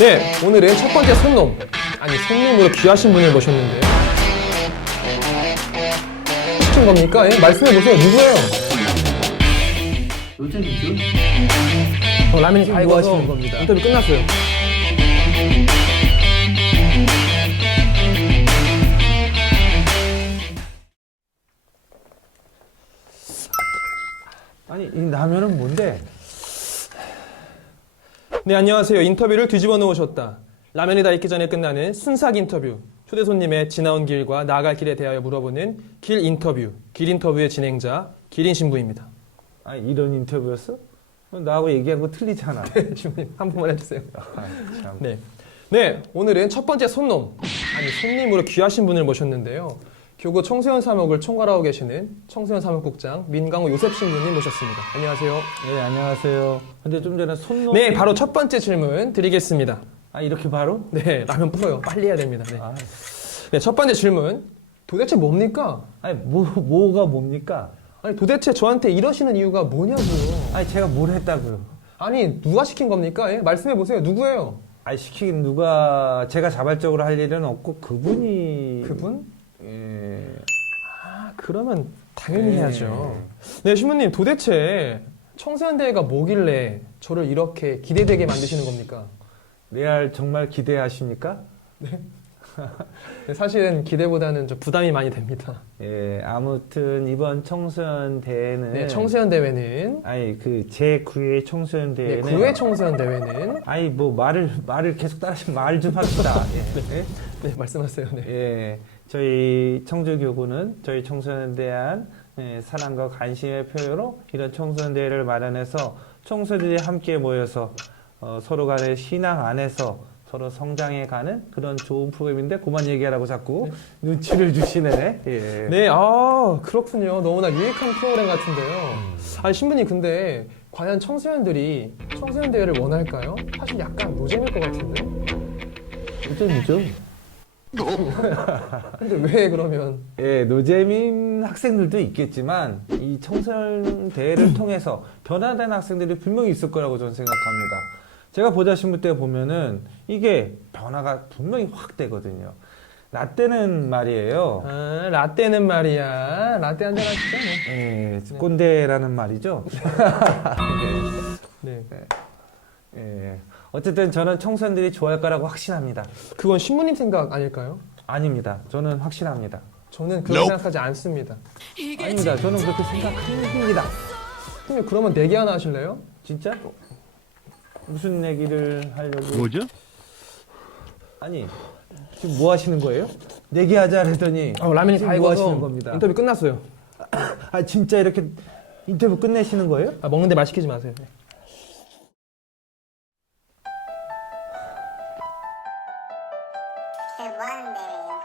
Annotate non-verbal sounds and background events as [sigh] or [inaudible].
네, 오늘은 첫 번째 손놈. 아니, 손님으로 귀하신 분을 모셨는데요. 시킨 겁니까? 예? 말씀해보세요. 누구예요? 노잼이죠? 어, 라면이 다뭐 익어서 하시는 겁니다? 인터뷰 끝났어요. 아니 이 라면은 뭔데? 네, 안녕하세요. 인터뷰를 뒤집어 놓으셨다. 라면이 다 익기 전에 끝나는 순삭 인터뷰. 초대 손님의 지나온 길과 나아갈 길에 대하여 물어보는 길 인터뷰. 길 인터뷰의 진행자 기린 신부입니다. 아 이런 인터뷰였어? 나하고 얘기한 거 틀리잖아. 신부님 한 번만 해주세요. 아, 참. 네. 네, 오늘은 첫 번째 손놈. 아니, 손님으로 귀하신 분을 모셨는데요. 교구 청소년 사목을 총괄하고 계시는 청소년 사목국장 민강호 요셉 신부님 모셨습니다. 안녕하세요. 네 안녕하세요. 근데 좀 전에 손놈. 네, 바로 첫 번째 질문 드리겠습니다. 아 이렇게 바로? 네, 라면 풀어요. 빨리 해야 됩니다. 네. 아, 네, 첫 번째 질문. 도대체 뭡니까? 아니 뭐 뭐가 뭡니까? 아니, 도대체 저한테 이러시는 이유가 뭐냐고요? 아니 제가 뭘 했다고요? 아니, 누가 시킨 겁니까? 예? 말씀해 보세요. 누구예요? 아니 시키긴 누가 제가 자발적으로 할 일은 없고 그분이 그분? 그러면 당연히 네. 해야죠. 네, 신부님, 도대체 청소년대회가 뭐길래 저를 이렇게 기대되게 만드시는 겁니까? 레알 정말 기대하십니까? 네, [laughs] 사실은 기대보다는 좀 부담이 많이 됩니다. 예 아무튼 이번 청소년 대회는 네, 청소년 대회는 아니 그 제 9회 청소년 네, 대회는 9회 청소년 대회는 아니 뭐 말을 말을 계속 따라하시면 말좀 합시다. [laughs] 예. 네, 말씀하세요. 네. 예. 저희 청주교구는 저희 청소년에 대한 예, 사랑과 관심의 표현으로 이런 청소년 대회를 마련해서 청소년들이 함께 모여서 어, 서로 간의 신앙 안에서 서로 성장해 가는 그런 좋은 프로그램인데 그만 얘기하라고 자꾸 눈치를 주시네. [laughs] 예. 네, 아, 그렇군요. 너무나 유익한 프로그램 같은데요. 음. 아니, 신부님, 근데 과연 청소년들이 청소년 대회를 원할까요? 사실 약간 노잼일 것 같은데. 노잼이죠. 근데 왜 그러면 예, 노잼인 학생들도 있겠지만 이 청소년 대회를 [clears throat] 통해서 변화된 학생들이 분명히 있을 거라고 저는 생각합니다. 제가 보자 신부 때 보면은 이게 변화가 분명히 확 되거든요. 나 때는 말이에요. 아, 라떼는 말이야. 라떼 한 잔 하시죠. 네. 예, 꼰대라는 말이죠. [laughs] 네. 예. 어쨌든 저는 청소년들이 좋아할 거라고 확신합니다. 그건 신부님 생각 아닐까요? 아닙니다. 저는 확신합니다. 저는 그렇게 생각하지 않습니다. 아닙니다. 저는 그렇게 생각합니다. 근데 그러면 내기 하나 하실래요? 진짜? 무슨 얘기를 하려고? 뭐죠? 아니 지금 뭐 하시는 거예요? 내기하자 그랬더니 어, 라면이 지금 다 뭐 익어서 하시는 겁니다. 인터뷰 끝났어요. 아 진짜 이렇게 인터뷰 끝내시는 거예요? 아, 먹는데 말 시키지 마세요. London.